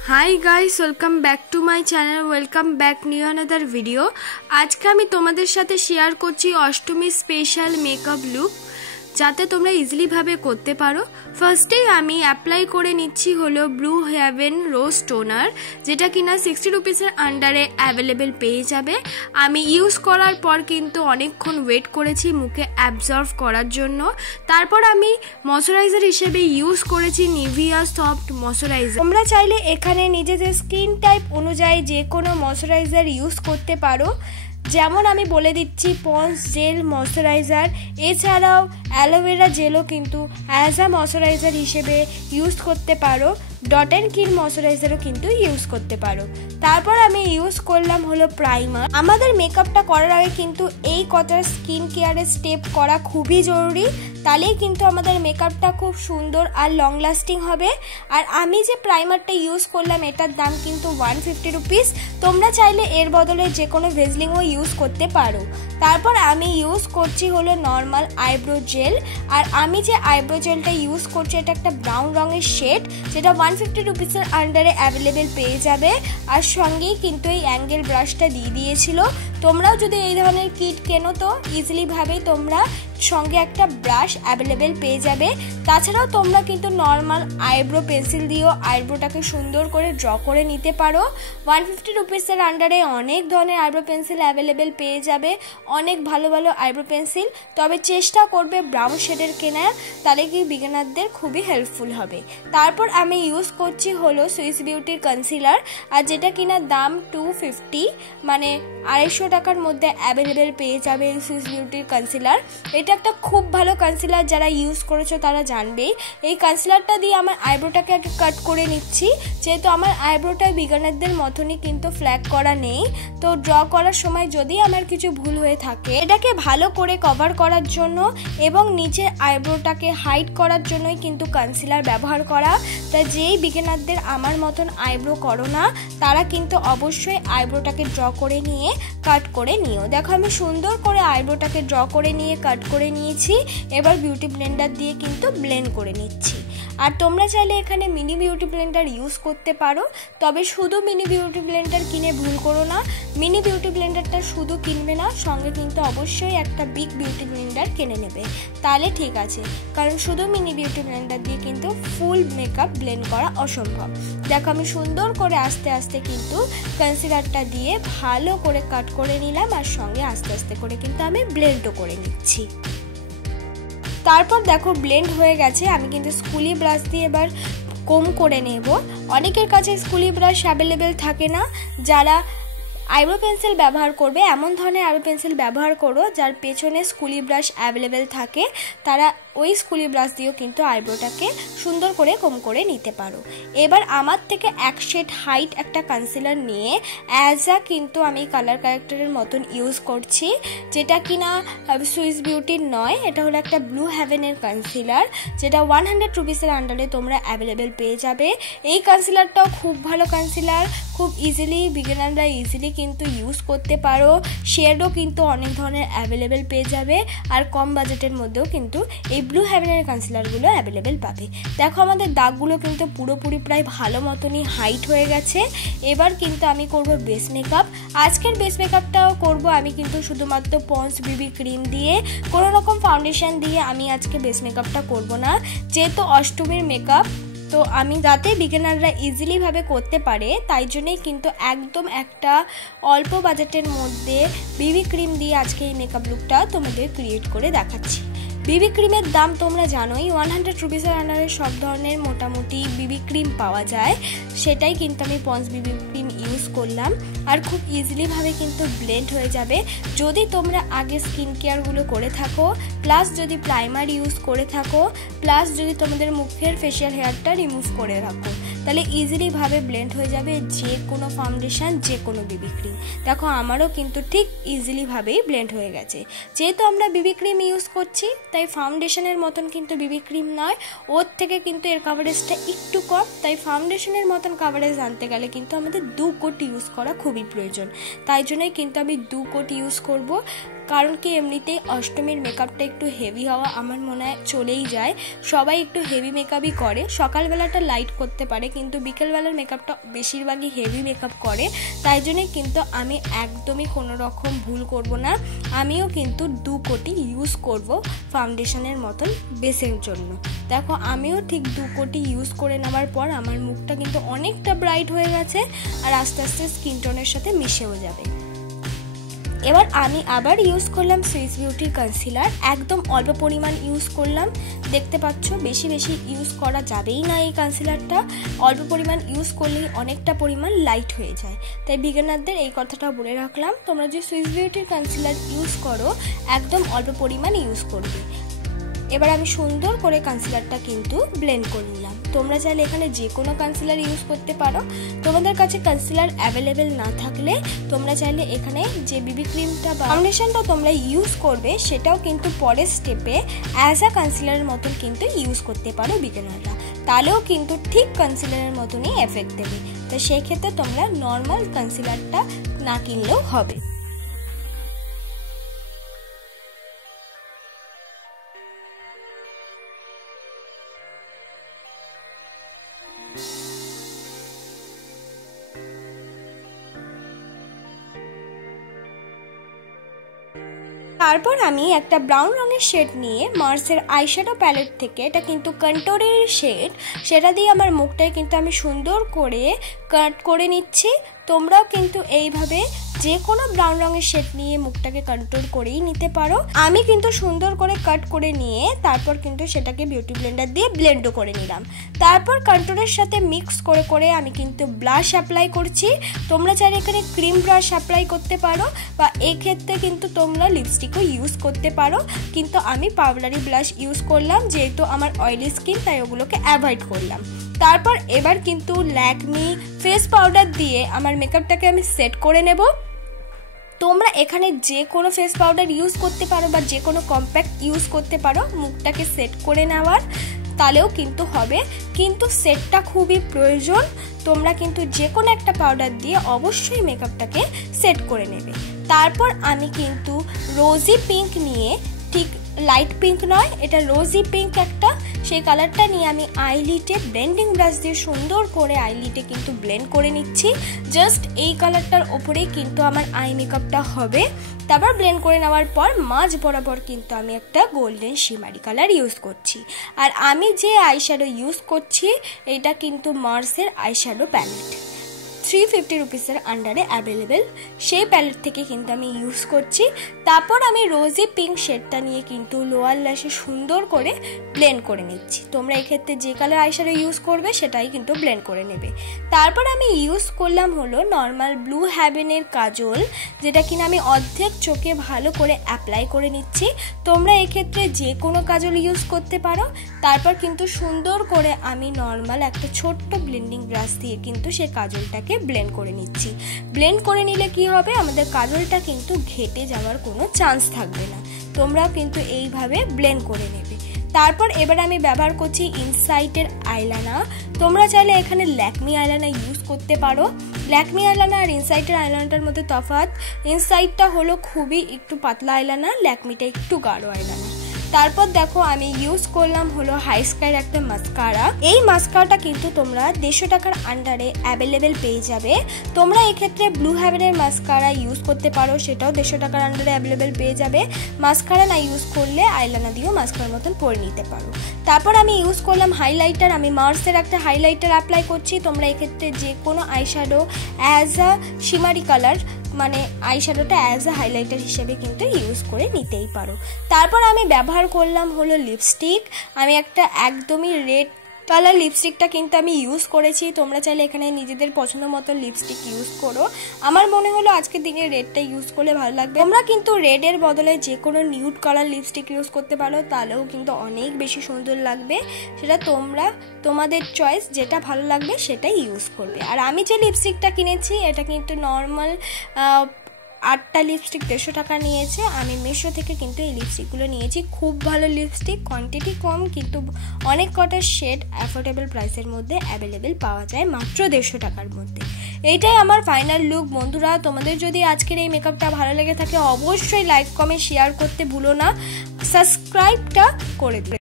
High guys welcome back to my channel welcome back new another video. आज के आमी तोमादेर साथे शेयर करछि अष्टमी स्पेशल मेकअप लुक যাতে তোমরা ইজিলি ভাবে করতে পারো। ফার্স্টেই আমি অ্যাপ্লাই করে নিচ্ছি হলো ব্লু হেভেন রোজ টোনার, যেটা কিনা 60 রুপিসের আন্ডারে অ্যাভেলেবেল পেয়ে যাবে। আমি ইউজ করার পর কিন্তু অনেকক্ষণ ওয়েট করেছি মুখে অ্যাবজর্ভ করার জন্য। তারপর আমি ময়শ্চারাইজার হিসেবে ইউজ করেছি নিভিয়া সফট ময়শ্চারাইজার। তোমরা চাইলে এখানে নিজেদের স্কিন টাইপ অনুযায়ী যে কোনো ময়শ্চারাইজার ইউজ করতে পারো। যেমন আমি বলে দিচ্ছি পন্স জেল ময়শ্চারাইজার, এছাড়াও অ্যালোভেরা জেলও কিন্তু অ্যাজ আ ময়শ্চারাইজার হিসেবে ইউজ করতে পারো। ডট অ্যান্ড কিল ময়শ্চারাইজারও কিন্তু ইউজ করতে পারো। তারপর আমি ইউজ করলাম হলো প্রাইমার। আমাদের মেকআপটা করার আগে কিন্তু এই কটা স্কিন কেয়ারের স্টেপ করা খুবই জরুরি, তাহলেই কিন্তু আমাদের মেকআপটা খুব সুন্দর আর লং লাস্টিং হবে। আর আমি যে প্রাইমারটা ইউজ করলাম এটার দাম কিন্তু 150 রুপিস। তোমরা চাইলে এর বদলে যে কোনো ভেজলিংও ইউজ করতে পারো। তারপর আমি ইউজ করছি হলো নর্মাল আইব্রো জেল। আর আমি যে আইব্রো জেলটা ইউজ করছি এটা একটা ব্রাউন রঙের শেড, যেটা 150 রুপিসের আন্ডারে অ্যাভেলেবেল পেয়ে যাবে। আর সঙ্গেই কিন্তু এই অ্যাঙ্গেল ব্রাশটা দিয়ে দিয়েছিল। তোমরাও যদি এই ধরনের কিট কেনো তো ইজিলি ভাবেই তোমরা সঙ্গে একটা ব্রাশ অ্যাভেলেবেল পেয়ে যাবে। তাছাড়াও তোমরা কিন্তু নর্মাল আইব্রো পেন্সিল দিয়েও আইব্রোটাকে সুন্দর করে ড্র করে নিতে পারো। 150 রুপিসের আন্ডারে অনেক ধরনের আইব্রো পেন্সিল অ্যাভেলেবেল পেয়ে যাবে, অনেক ভালো ভালো আইব্রো পেন্সিল। তবে চেষ্টা করবে ব্রাউন শেডের কেনার, তাহলে কি বিগিনারদের খুবই হেল্পফুল হবে। তারপর আমি ইউজ করছি হলো সুইস বিউটির কনসিলার, আর যেটা কিনা দাম 250, মানে 250 টাকার মধ্যে অ্যাভেলেবেল পেয়ে যাবে এই সুইস বিউটির কনসিলার। এটা একটা খুব ভালো কনসিলার, যারা ইউজ করেছো তারা জানবেই। এই কনসিলারটা দিয়ে আমার আইব্রোটাকে আগে কাট করে নিচ্ছি, যেহেতু আমার আইব্রোটা বিগিনারদের মতনই কিন্তু ফ্ল্যাট করা নেই। তো ড্র করার সময় যদি আমার কিছু ভুল হয়ে থাকে এটাকে ভালো করে কভার করার জন্য এবং নিচের আইব্রোটাকে হাইড করার জন্যই কিন্তু কনসিলার ব্যবহার করা। তাই যেই বিগিনারদের আমার মতন আইব্রো করো না তারা কিন্তু অবশ্যই আইব্রোটাকে ড্র করে নিয়ে কাট করে নিও। দেখো আমি সুন্দর করে আইব্রোটাকে ড্র করে নিয়ে কাট করে নিয়েছি। এবার বিউটি ব্লেন্ডার দিয়ে কিন্তু ব্লেন্ড করে নিচ্ছি। আর তোমরা চাইলে এখানে মিনি বিউটি ব্লেন্ডার ইউজ করতে পারো, তবে শুধু মিনি বিউটি ব্লেন্ডার কিনে ভুল করো না। মিনি বিউটি ব্লেন্ডারটা শুধু কিনবে না, সঙ্গে কিন্তু অবশ্যই একটা বিগ বিউটি ব্লেন্ডার কিনে নেবে, তাহলে ঠিক আছে। কারণ শুধু মিনি বিউটি ব্লেন্ডার দিয়ে কিন্তু ফুল মেকআপ ব্লেন্ড করা অসম্ভব। দেখো আমি সুন্দর করে আস্তে আস্তে কিন্তু কনসিলারটা দিয়ে ভালো করে কাট করে নিলাম, আর সঙ্গে আস্তে আস্তে করে কিন্তু আমি ব্লেন্ডও করে নিচ্ছি। তারপর দেখো ব্লেন্ড হয়ে গেছে। আমি কিন্তু স্কুলি ব্রাশ দিয়ে এবার কম করে নেব। অনেকের কাছে স্কুলি ব্রাশ অ্যাভেলেবেল থাকে না, যারা আইব্রো পেন্সিল ব্যবহার করবে এমন ধরনের আইব্রো পেন্সিল ব্যবহার করো যার পেছনে স্কুলি ব্রাশ অ্যাভেলেবেল থাকে। তারা ওই স্কুলি ব্রাশ দিয়েও কিন্তু আইব্রোটাকে সুন্দর করে কম করে নিতে পারো। এবার আমার থেকে এক শেড হাইট একটা কনসিলার নিয়ে অ্যাজ আ কিন্তু আমি কালার কারেক্টরের মতন ইউজ করছি, যেটা কিনা সুইস বিউটির নয়, এটা হলো একটা ব্লু হেভেনের কনসিলার, যেটা 100 রুপিসের আন্ডারে তোমরা অ্যাভেলেবেল পেয়ে যাবে। এই কনসিলারটাও খুব ভালো কনসিলার, খুব ইজিলি বিগিনাররা ইজিলি কিন্তু ইউজ করতে পারো। শেডও কিন্তু অনেক ধরনের অ্যাভেলেবেল পেয়ে যাবে, আর কম বাজেটের মধ্যেও কিন্তু এই ব্লু হেভেনের কনসিলারগুলো অ্যাভেলেবেল পাবে। দেখো আমাদের দাগগুলো কিন্তু পুরোপুরি প্রায় ভালো মতনই হাইট হয়ে গেছে। এবার কিন্তু আমি করব বেস মেকআপ। আজকের বেস মেকআপটাও করব আমি কিন্তু শুধুমাত্র পন্স বিবি ক্রিম দিয়ে, কোনো রকম ফাউন্ডেশন দিয়ে আমি আজকে বেস মেকআপটা করব না, যেহেতু অষ্টমীর মেকআপ। তো আমি যাতে বিগিনাররা ইজিলি ভাবে করতে পারে তাই জন্যই কিন্তু একদম একটা অল্প বাজেটের মধ্যে বিবি ক্রিম দিয়ে আজকে এই মেকআপ লুকটা তোমাদের ক্রিয়েট করে দেখাচ্ছি। বিবি ক্রিমের দাম তোমরা জানোই, 100 রুপিসের আন্ডারে সব ধরনের মোটামুটি বিবি ক্রিম পাওয়া যায়। সেটাই কিন্তু আমি পন্স বিবি ক্রিম ইউজ করলাম, আর খুব ইজিলি ভাবে কিন্তু ব্লেন্ড হয়ে যাবে। যদি তোমরা আগে স্কিন কেয়ারগুলো করে থাকো, প্লাস যদি প্রাইমার ইউজ করে থাকো, প্লাস যদি তোমাদের মুখের ফেশিয়াল হেয়ারটা রিমুভ করে রাখো, তাহলে ইজিলি ভাবে ব্লেন্ড হয়ে যাবে যে কোনো ফাউন্ডেশন, যে কোনো বিবি ক্রিম। দেখো আমারও কিন্তু ঠিক ইজিলি ভাবেই ব্লেন্ড হয়ে গেছে। যেহেতু আমরা বিবি ক্রিম ইউজ করছি তাই ফাউন্ডেশনের মতন কিন্তু বিবি ক্রিম নয়, ওর থেকে কিন্তু এর কাভারেজটা একটু কম। তাই ফাউন্ডেশনের মতন কাভারেজ আনতে গেলে কিন্তু আমাদের 2 কোট ইউজ করা খুবই প্রয়োজন। তাই জন্যই কিন্তু আমি 2 কোট ইউজ করব। কারণ কি এমনিতেই অষ্টমীর মেকআপটা একটু হেভি হওয়া আমার মনে হয় চলেই যায়, সবাই একটু হেভি মেকআপই করে। সকালবেলাটা লাইট করতে পারে কিন্তু বিকেলবেলার মেকআপটা বেশিরভাগই হেভি মেকআপ করে, তাই জন্যই কিন্তু আমি একদমই কোনো রকম ভুল করব না। আমিও কিন্তু 2 কোটি ইউজ করব ফাউন্ডেশনের মতন বেসের জন্য। দেখো আমিও ঠিক 2 কোটি ইউজ করে নেওয়ার পর আমার মুখটা কিন্তু অনেকটা ব্রাইট হয়ে গেছে আর আস্তে আস্তে স্কিন টোনের সাথে মিশেও যাবে। এবার আমি আবার ইউজ করলাম সুইস বিউটির কনসিলার, একদম অল্প পরিমাণ ইউজ করলাম। দেখতে পাচ্ছ বেশি বেশি ইউজ করা যাবেই না এই কনসিলারটা, অল্প পরিমাণ ইউজ করলেই অনেকটা পরিমাণ লাইট হয়ে যায়। তাই বিগিনারদের এই কথাটা বলে রাখলাম, তোমরা যে সুইস বিউটির কনসিলার ইউজ করো একদম অল্প পরিমাণ ইউজ করবে। এবার আমি সুন্দর করে কনসিলারটা কিন্তু ব্লেন্ড করে নিলাম। তোমরা চাইলে এখানে যে কোনো কনসিলার ইউজ করতে পারো। তোমাদের কাছে কনসিলার অ্যাভেলেবেল না থাকলে তোমরা চাইলে এখানে যে বিবি ক্রিমটা বা ফাউন্ডেশনটা তোমরা ইউজ করবে সেটাও কিন্তু পরের স্টেপে অ্যাজ আ কনসিলারের মতন কিন্তু ইউজ করতে পারো বিগিনাররা, তাহলেও কিন্তু ঠিক কনসিলারের মতনই এফেক্ট দেবে। তো সেই ক্ষেত্রে তোমরা নর্মাল কনসিলারটা না কিনলেও হবে। তারপর আমি একটা ব্রাউন রঙের শেড নিয়ে মার্সের আইশ্যাডো প্যালেট থেকে, এটা কিন্তু কন্ট্যুরের শেড, সেটা দিয়ে আমার মুখটায় কিন্তু আমি সুন্দর করে কাট করে নিচ্ছি। তোমরাও কিন্তু এইভাবে যে কোনো ব্রাউন রঙের শেড নিয়ে মুখটাকে কন্ট্রোল করেই নিতে পারো। আমি কিন্তু সুন্দর করে কাট করে নিয়ে তারপর কিন্তু সেটাকে বিউটি ব্লেন্ডার দিয়ে ব্লেন্ডও করে নিলাম। তারপর কন্ট্রোলের সাথে মিক্স করে করে আমি কিন্তু ব্লাশ অ্যাপ্লাই করছি। তোমরা চাইলে এখানে ক্রিম ব্রাশ অ্যাপ্লাই করতে পারো বা এই ক্ষেত্রে কিন্তু তোমরা লিপস্টিকও ইউজ করতে পারো, কিন্তু আমি পাউডারি ব্লাশ ইউজ করলাম যেহেতু আমার অয়েলি স্কিন, তাই ওগুলোকে অ্যাভয়েড করলাম। তারপর এবার কিন্তু ল্যাকমি ফেস পাউডার দিয়ে আমার মেকআপটাকে আমি সেট করে নেব। তোমরা এখানে যে কোনো ফেস পাউডার ইউজ করতে পারো বা যে কোনো কম্প্যাক্ট ইউজ করতে পারো মুখটাকে সেট করে নেওয়ার, তাহলেও কিন্তু হবে, কিন্তু সেটটা খুবই প্রয়োজন। তোমরা কিন্তু যে কোনো একটা পাউডার দিয়ে অবশ্যই মেকআপটাকে সেট করে নেবে। তারপর আমি কিন্তু রোজি পিঙ্ক নিয়ে, ঠিক লাইট পিঙ্ক নয়, এটা রোজি পিঙ্ক একটা, সেই কালারটা নিয়ে আমি আইলিটে ব্লেন্ডিং ব্রাশ দিয়ে সুন্দর করে আইলিটে কিন্তু ব্লেন্ড করে নিচ্ছি। জাস্ট এই কালারটার ওপরেই কিন্তু আমার আই মেকআপটা হবে। তারপর ব্লেন্ড করে নেওয়ার পর মাঝ বরাবর কিন্তু আমি একটা গোল্ডেন শিমারি কালার ইউজ করছি। আর আমি যে আইশ্যাডো ইউজ করছি এটা কিন্তু মার্সের আইশ্যাডো প্যালেট, 350 রুপিসের আন্ডারে অ্যাভেলেবেল, সেই প্যালেট থেকে কিন্তু আমি ইউজ করছি। তারপর আমি রোজি পিঙ্ক শেডটা নিয়ে কিন্তু লোয়ার ল্যাশে সুন্দর করে ব্লেন্ড করে নিচ্ছি। তোমরা এক্ষেত্রে যে কালার আইশ্যাডো ইউজ করবে সেটাই কিন্তু ব্লেন্ড করে নেবে। তারপর আমি ইউজ করলাম হলো নর্মাল ব্লু হ্যাভেনের কাজল, যেটা কিনা আমি অর্ধেক চোখে ভালো করে অ্যাপ্লাই করে নিচ্ছি। তোমরা এক্ষেত্রে যে কোনো কাজল ইউজ করতে পারো। তারপর কিন্তু সুন্দর করে আমি নর্মাল একটা ছোট্ট ব্লেন্ডিং ব্রাশ দিয়ে কিন্তু সেই কাজলটাকে ব্লেন্ড করে নিচ্ছি। ব্লেন্ড করে নিলে কি হবে, আমাদের কাজলটা কিন্তু ঘেটে যাওয়ার কোনো চান্স থাকবে না। তোমরাও কিন্তু এইভাবে ব্লেন্ড করে নেবে। তারপর এবার আমি ব্যবহার করছি ইনসাইটের আইলাইনার। তোমরা চাইলে এখানে ল্যাকমি আইলাইনার ইউজ করতে পারো। ল্যাকমি আইলাইনার আর ইনসাইটের আইলাইনারটার মধ্যে তফাৎ, ইনসাইটটা হলো খুবই একটু পাতলা আইলাইনার, ল্যাকমিটা একটু গাঢ় আইলাইনার। তারপর দেখো আমি ইউজ করলাম হলো হাই স্কাইর একটা মাস্কারা। এই মাস্কারাটা কিন্তু তোমরা 150 টাকার আন্ডারে অ্যাভেলেবেল পেয়ে যাবে। তোমরা এক্ষেত্রে ব্লু হ্যাভেনের মাস্কারা ইউজ করতে পারো, সেটাও 150 টাকার আন্ডারে অ্যাভেলেবেল পেয়ে যাবে। মাস্কারা না ইউজ করলে আইলাইনার দিয়েও মাস্কারার মতন পরে নিতে পারো। তারপর আমি ইউজ করলাম হাইলাইটার। আমি মার্সের একটা হাইলাইটার অ্যাপ্লাই করছি। তোমরা এক্ষেত্রে যে কোনো আইশ্যাডো অ্যাজ আ শিমারি কালার, মানে আইশ্যাডোটা অ্যাজ আ হাইলাইটার হিসেবে কিন্তু ইউজ করে নিতেই পারো। তারপর আমি ব্যবহার করলাম হলো লিপস্টিক। আমি একটা একদমই রেড কালার লিপস্টিকটা কিন্তু আমি ইউজ করেছি। তোমরা চাইলে এখানে নিজেদের পছন্দ মতো লিপস্টিক ইউজ করো। আমার মনে হলো আজকের দিনে রেডটা ইউজ করলে ভালো লাগবে। তোমরা কিন্তু রেডের বদলে যে কোনো নিউড কালার লিপস্টিক ইউজ করতে পারো, তাহলেও কিন্তু অনেক বেশি সুন্দর লাগবে। সেটা তোমরা তোমাদের চয়েস, যেটা ভালো লাগবে সেটাই ইউজ করবে। আর আমি যে লিপস্টিকটা কিনেছি এটা কিন্তু নর্মাল 8টা লিপস্টিক 150 টাকা নিয়েছে। আমি মিশো থেকে কিন্তু এই লিপস্টিকগুলো নিয়েছি। খুব ভালো লিপস্টিক, কোয়ান্টিটি কম কিন্তু অনেক কটা শেড অ্যাফোর্ডেবল প্রাইসের মধ্যে অ্যাভেলেবেল পাওয়া যায় মাত্র 150 টাকার মধ্যে। এইটাই আমার ফাইনাল লুক। বন্ধুরা, তোমাদের যদি আজকের এই মেকআপটা ভালো লেগে থাকে অবশ্যই লাইক কমেন্ট শেয়ার করতে ভুলো না, সাবস্ক্রাইবটা করে দিও।